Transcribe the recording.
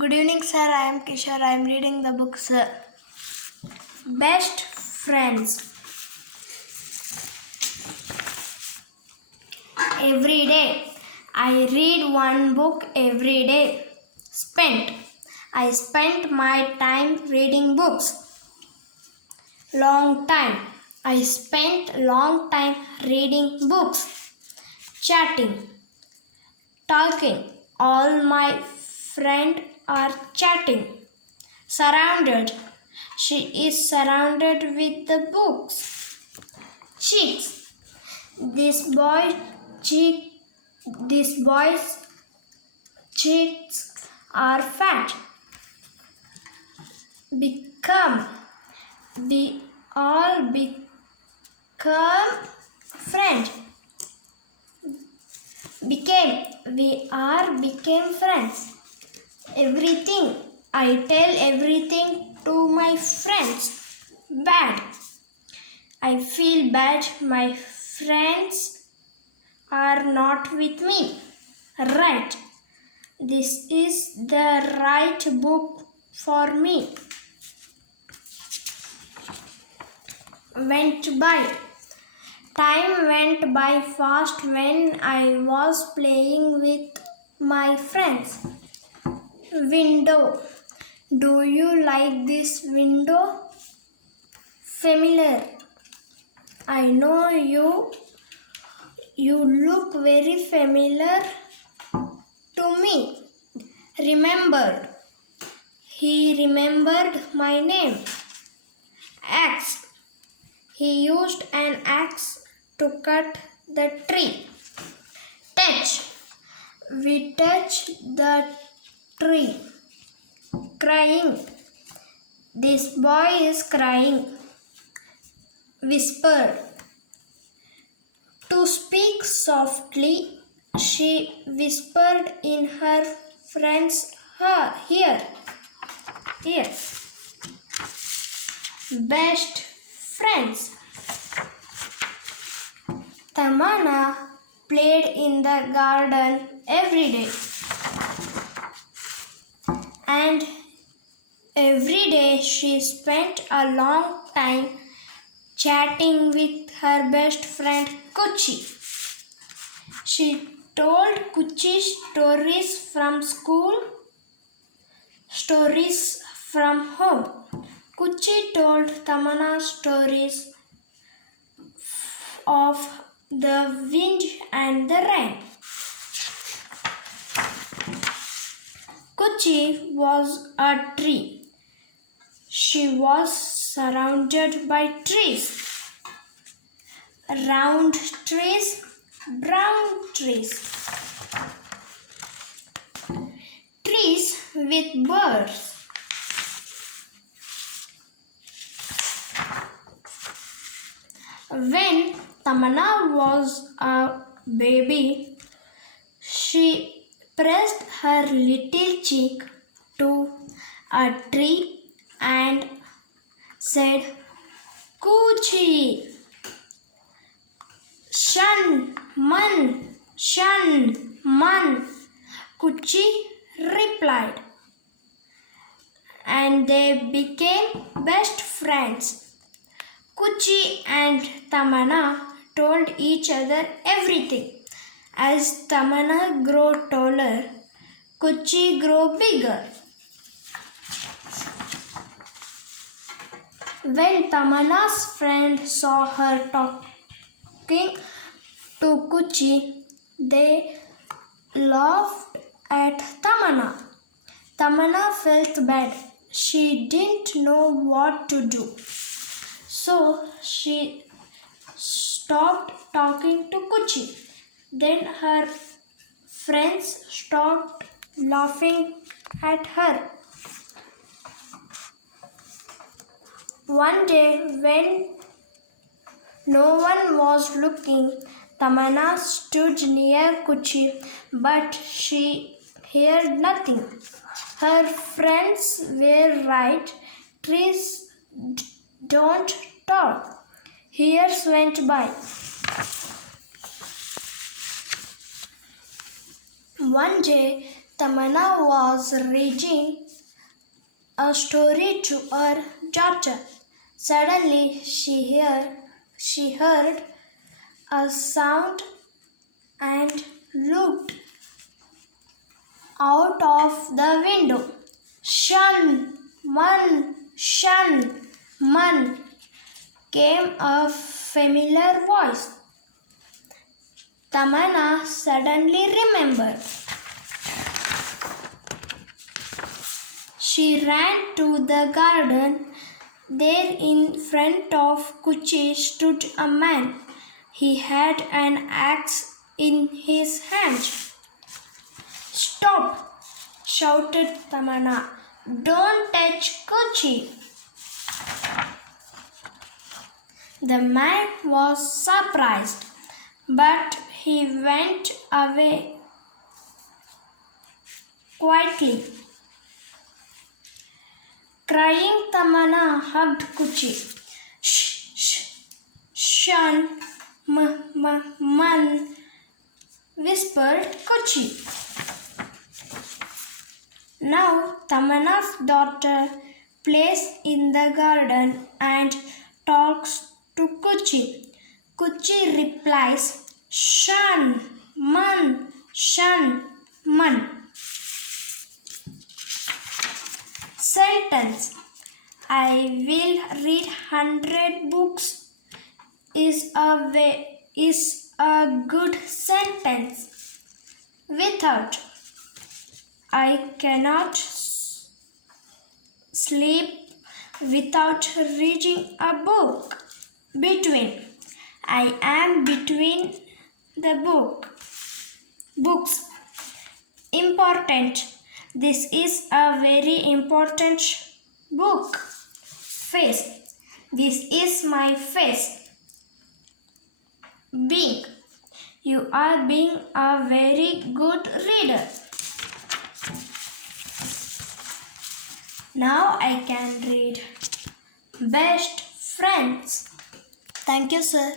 Good evening, sir. I am Kishore. I am reading the book, sir. Best Friends. Every day. I read one book every day. I spent my time reading books. Long time. I spent long time reading books. Chatting. Talking. All my friends are chatting. Surrounded. She is surrounded with the books. Cheeks. This boy's cheeks are fat. Become. We all become friends. Became. We are became friends. Everything. I tell everything to my friends. Bad. I feel bad. My friends are not with me. Right. This is the right book for me. Went by. Time went by fast when I was playing with my friends. Window. Do you like this window? Familiar. I know you. You look very familiar to me. Remembered. He remembered my name. Axe. He used an axe to cut the tree. Touch. We touched the tree. Crying. This boy is crying. Whispered. To speak softly, she whispered in her friend's ear. Best friends. Tamana played in the garden every day. And every day she spent a long time chatting with her best friend Kuchi. She told Kuchi stories from school, stories from home. Kuchi told Tamana stories of the wind and the rain. Kuchi was a tree. She was surrounded by trees. Round trees, brown trees. Trees with birds. When Tamana was a baby, she pressed her little cheek to a tree and said, Kuchi, Shan, Man, Shan, Man. Kuchi replied, and they became best friends. Kuchi and Tamana told each other everything. As Tamana grew taller, Kuchi grew bigger. When Tamana's friend saw her talking to Kuchi, they laughed at Tamana. Tamana felt bad. She didn't know what to do. So she stopped talking to Kuchi. Then her friends stopped laughing at her. One day, when no one was looking, Tamana stood near Kuchi, but she heard nothing. Her friends were right. Trees don't talk. Years went by. One day, Tamana was reading a story to her daughter. Suddenly she heard a sound and looked out of the window. Shun, shun, man, came a familiar voice. Tamana suddenly remembered. She ran to the garden. There in front of Kuchi stood a man. He had an axe in his hand. Stop! Shouted Tamana. Don't touch Kuchi. The man was surprised, but he went away quietly. Crying, Tamana hugged Kuchi. Shun, man, whispered Kuchi. Now Tamana's daughter plays in the garden and talks to Kuchi. Kuchi replies, Shun, man. Sentence. I will read 100 books is a good sentence. Without, I cannot sleep without reading a book. Between, I am between the books. Important. This is a very important book. Face. This is my face. Being. You are being a very good reader. Now I can read. Best friends. Thank you, sir.